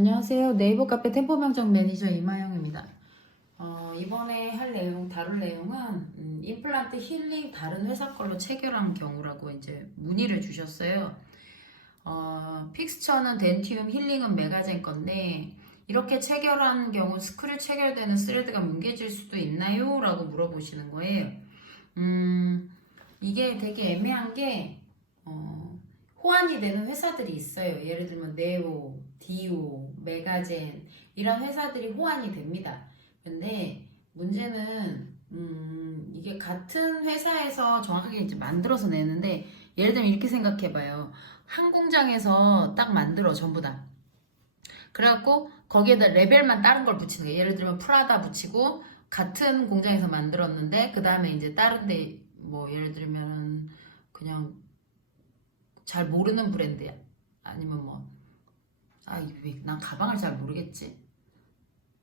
안녕하세요. 네이버 카페 템포명정 매니저 이마영입니다. 이번에 다룰 내용은 임플란트 힐링 다른 회사 걸로 체결한 경우라고 이제 문의를 주셨어요. 픽스처는 덴티움, 힐링은 메가젠 건데 이렇게 체결한 경우 스크류 체결되는 스레드가 뭉개질 수도 있나요? 라고 물어보시는 거예요. 이게 되게 애매한 게 호환이 되는 회사들이 있어요. 예를 들면 네오, 디오, 메가젠 이런 회사들이 호환이 됩니다. 근데 문제는 이게 같은 회사에서 정확하게 이제 만들어서 내는데 예를 들면 이렇게 생각해봐요. 한 공장에서 딱 만들어 전부 다. 그래갖고 거기에다 레벨만 다른 걸 붙이는 거예요. 예를 들면 프라다 붙이고 같은 공장에서 만들었는데 그 다음에 이제 다른데 뭐 예를 들면 그냥 잘 모르는 브랜드야. 아니면 뭐, 난 가방을 잘 모르겠지.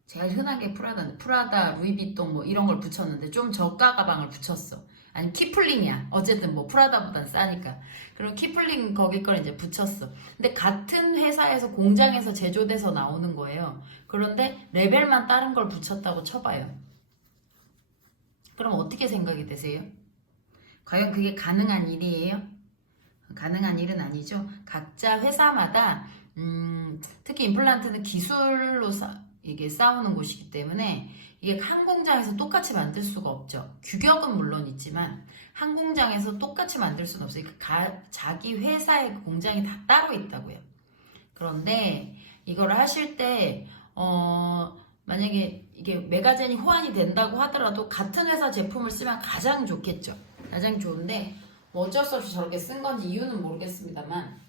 제일 흔하게 프라다, 루이비통 뭐 이런 걸 붙였는데 좀 저가 가방을 붙였어. 아니면 키플링이야. 어쨌든 뭐 프라다보단 싸니까. 그럼 키플링 거기 걸 이제 붙였어. 근데 같은 회사에서 공장에서 제조돼서 나오는 거예요. 그런데 레벨만 다른 걸 붙였다고 쳐봐요. 그럼 어떻게 생각이 되세요? 과연 그게 가능한 일이에요? 가능한 일은 아니죠. 각자 회사마다 특히 임플란트는 기술로 이게 싸우는 곳이기 때문에 이게 한 공장에서 똑같이 만들 수가 없죠. 규격은 물론 있지만 한 공장에서 똑같이 만들 수는 없어요. 자기 회사의 공장이 다 따로 있다고요. 그런데 이거를 하실 때 만약에 이게 메가젠이 호환이 된다고 하더라도 같은 회사 제품을 쓰면 가장 좋겠죠. 가장 좋은데 뭐 어쩔 수 없이 저렇게 쓴 건지 이유는 모르겠습니다만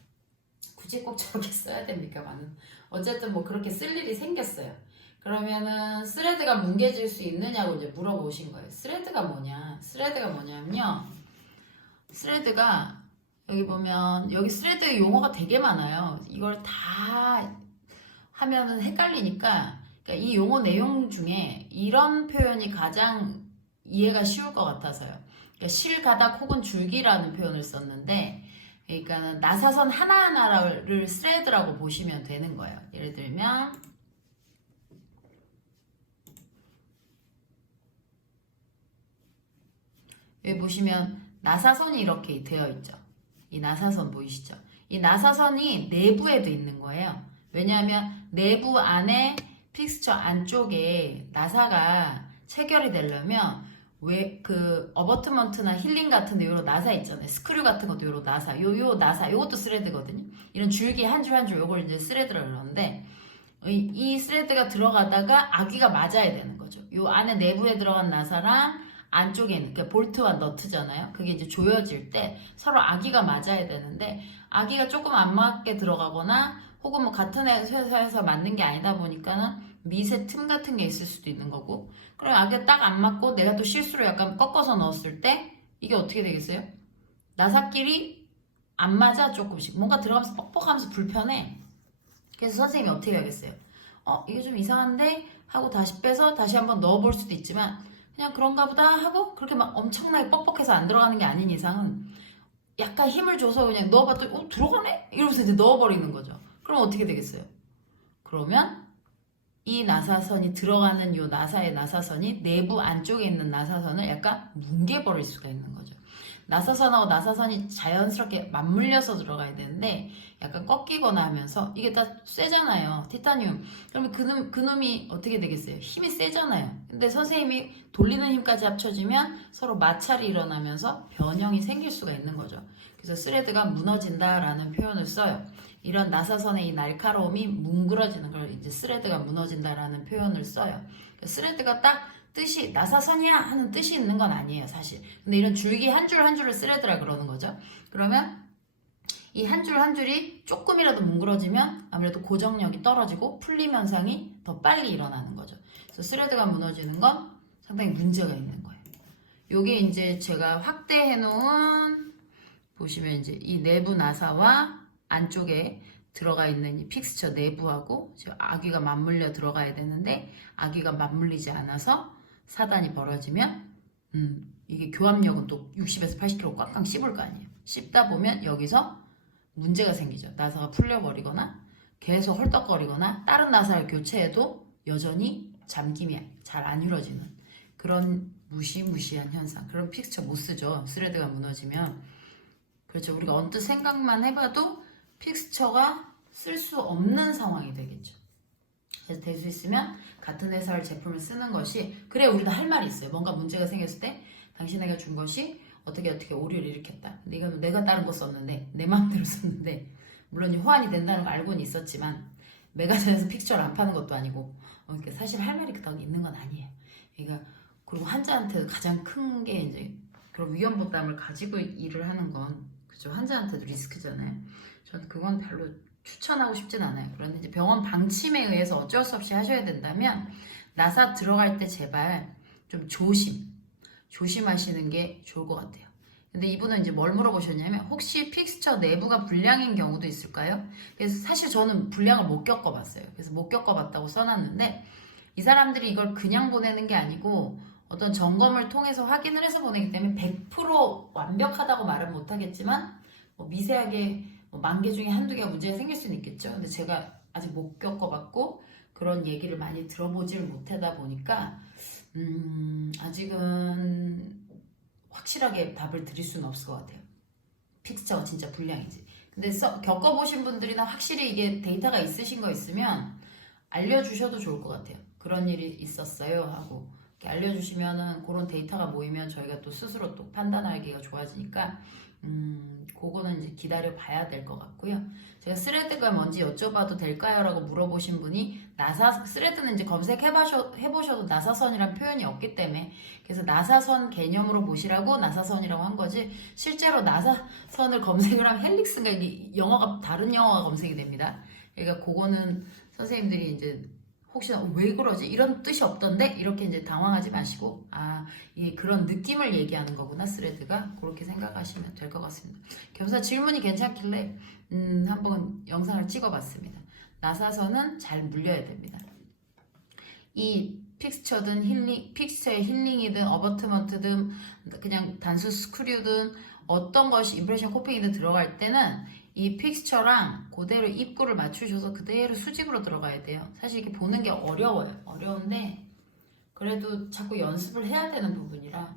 굳이 꼭 저렇게 써야 됩니까만은 어쨌든 뭐 그렇게 쓸 일이 생겼어요. 그러면은 스레드가 뭉개질 수 있느냐고 이제 물어보신 거예요. 스레드가 뭐냐면요. 스레드가 여기 보면 여기 스레드 용어가 되게 많아요. 이걸 다 하면은 헷갈리니까 그러니까 이 용어 내용 중에 이런 표현이 가장 이해가 쉬울 것 같아서요. 그러니까 실가닥 혹은 줄기라는 표현을 썼는데 그러니까 나사선 하나하나를 스레드라고 보시면 되는 거예요. 예를 들면 여기 보시면 나사선이 이렇게 되어 있죠. 이 나사선 보이시죠? 이 나사선이 내부에도 있는 거예요. 왜냐하면 내부 안에 픽스처 안쪽에 나사가 체결이 되려면 왜 그 어버트먼트나 힐링 같은 데 요런 나사 있잖아요. 스크류 같은 것도 요런 나사, 요 나사, 요것도 스레드거든요. 이런 줄기 한 줄 한 줄 요걸 이제 스레드라고 그러는데 이 스레드가 들어가다가 아귀가 맞아야 되는 거죠. 요 안에 내부에 들어간 나사랑 안쪽에 있는 그 볼트와 너트잖아요. 그게 이제 조여질 때 서로 아기가 맞아야 되는데 아기가 조금 안 맞게 들어가거나 혹은 뭐 같은 회사에서 만든 게 아니다 보니까는 미세 틈 같은 게 있을 수도 있는 거고 그럼 아기가 딱 안 맞고 내가 또 실수로 약간 꺾어서 넣었을 때 이게 어떻게 되겠어요? 나사끼리 안 맞아 조금씩 뭔가 들어가면서 뻑뻑하면서 불편해. 그래서 선생님이 어떻게 하겠어요? 이게 좀 이상한데 하고 다시 빼서 다시 한번 넣어볼 수도 있지만 그냥 그런가 보다 하고 그렇게 막 엄청나게 뻑뻑해서 안 들어가는 게 아닌 이상은 약간 힘을 줘서 그냥 넣어봤더니 들어가네? 이러면서 이제 넣어버리는 거죠. 그럼 어떻게 되겠어요? 그러면 이 나사선이 들어가는 요 나사의 나사선이 내부 안쪽에 있는 나사선을 약간 뭉개버릴 수가 있는 거죠. 나사선하고 나사선이 자연스럽게 맞물려서 들어가야 되는데 약간 꺾이거나 하면서 이게 다 세잖아요. 티타늄. 그러면 그놈이 어떻게 되겠어요? 힘이 세잖아요. 근데 선생님이 돌리는 힘까지 합쳐지면 서로 마찰이 일어나면서 변형이 생길 수가 있는 거죠. 그래서 스레드가 무너진다라는 표현을 써요. 이런 나사선의 이 날카로움이 뭉그러지는 걸 이제 스레드가 무너진다라는 표현을 써요. 스레드가 딱 뜻이 나사선이야 하는 뜻이 있는 건 아니에요 사실. 근데 이런 줄기 한 줄 한 줄을 스레드라 그러는 거죠. 그러면 이 한 줄 한 줄이 조금이라도 뭉그러지면 아무래도 고정력이 떨어지고 풀림 현상이 더 빨리 일어나는 거죠. 그래서 스레드가 무너지는 건 상당히 문제가 있는 거예요. 요게 이제 제가 확대해 놓은 보시면 이제 이 내부 나사와 안쪽에 들어가 있는 이 픽스처 내부하고 아귀가 맞물려 들어가야 되는데 아귀가 맞물리지 않아서 사단이 벌어지면 이게 교합력은 또 60에서 80kg 꽉꽉 씹을 거 아니에요. 씹다 보면 여기서 문제가 생기죠. 나사가 풀려버리거나 계속 헐떡거리거나 다른 나사를 교체해도 여전히 잠김이 잘 안 이루어지는 그런 무시무시한 현상. 그런 픽스처 못 쓰죠. 스레드가 무너지면. 그렇죠. 우리가 언뜻 생각만 해봐도 픽스처가 쓸 수 없는 상황이 되겠죠. 그래서 될 수 있으면 같은 회사의 제품을 쓰는 것이, 그래 우리도 할 말이 있어요. 뭔가 문제가 생겼을 때 당신에게 준 것이 어떻게 오류를 일으켰다. 내가 다른 거 썼는데 내 마음대로 썼는데, 물론 호환이 된다는 거 알고는 있었지만 메가전에서 픽처를 안 파는 것도 아니고 그러니까 사실 할 말이 그다고 있는 건 아니에요. 그러니까 그리고 환자한테 가장 큰 게 이제 그런 위험 부담을 가지고 일을 하는 건 그죠. 환자한테도 리스크잖아요. 저는 그건 별로 추천하고 싶진 않아요. 그런데 이제 병원 방침에 의해서 어쩔 수 없이 하셔야 된다면 나사 들어갈 때 제발 좀 조심하시는 게 좋을 것 같아요. 근데 이분은 이제 뭘 물어보셨냐면 혹시 픽스처 내부가 불량인 경우도 있을까요? 그래서 사실 저는 불량을 못 겪어봤어요. 그래서 못 겪어봤다고 써놨는데 이 사람들이 이걸 그냥 보내는 게 아니고 어떤 점검을 통해서 확인을 해서 보내기 때문에 100% 완벽하다고 말은 못하겠지만 뭐 미세하게 뭐 10,000개 중에 한두 개가 문제가 생길 수는 있겠죠. 근데 제가 아직 못 겪어봤고 그런 얘기를 많이 들어보질 못하다 보니까 아직은 확실하게 답을 드릴 수는 없을 것 같아요. 픽스처가 진짜 불량인지. 근데 겪어보신 분들이나 확실히 이게 데이터가 있으신 거 있으면 알려주셔도 좋을 것 같아요. 그런 일이 있었어요 하고 이렇게 알려주시면은 그런 데이터가 모이면 저희가 또 스스로 또 판단하기가 좋아지니까 그거는 이제 기다려 봐야 될 것 같고요. 제가 스레드가 뭔지 여쭤봐도 될까요? 라고 물어보신 분이 스레드는 이제 검색해보셔도 나사선이란 표현이 없기 때문에 그래서 나사선 개념으로 보시라고 나사선이라고 한 거지 실제로 나사선을 검색을 하면 헬릭스인가 이게 다른 영어가 검색이 됩니다. 그러니까 그거는 선생님들이 이제 혹시나 왜 그러지? 이런 뜻이 없던데? 이렇게 이제 당황하지 마시고 이게 그런 느낌을 얘기하는 거구나 스레드가 그렇게 생각하시면 될 것 같습니다. 겸사 질문이 괜찮길래 한번 영상을 찍어봤습니다. 나사선은 잘 물려야 됩니다. 이 픽스처의 힐링이든 어버트먼트든 그냥 단수 스크류든 어떤 것이 임프레션 코핑이든 들어갈 때는 이 픽스처랑 그대로 입구를 맞추셔서 그대로 수직으로 들어가야 돼요. 사실 이렇게 보는 게 어려워요. 어려운데 그래도 자꾸 연습을 해야 되는 부분이라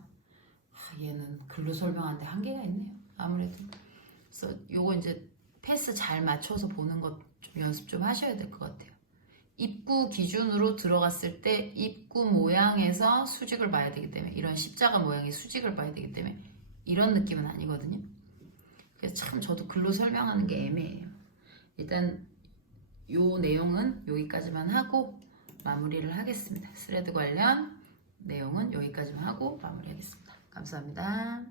얘는 글로 설명하는데 한계가 있네요. 아무래도. 그래서 요거 이제 패스 잘 맞춰서 보는 것 좀 연습 좀 하셔야 될 것 같아요. 입구 기준으로 들어갔을 때 입구 모양에서 수직을 봐야 되기 때문에 이런 십자가 모양의 수직을 봐야 되기 때문에 이런 느낌은 아니거든요. 그래서 참 저도 글로 설명하는 게 애매해요. 일단 요 내용은 여기까지만 하고 마무리를 하겠습니다. 스레드 관련 내용은 여기까지만 하고 마무리하겠습니다. 감사합니다.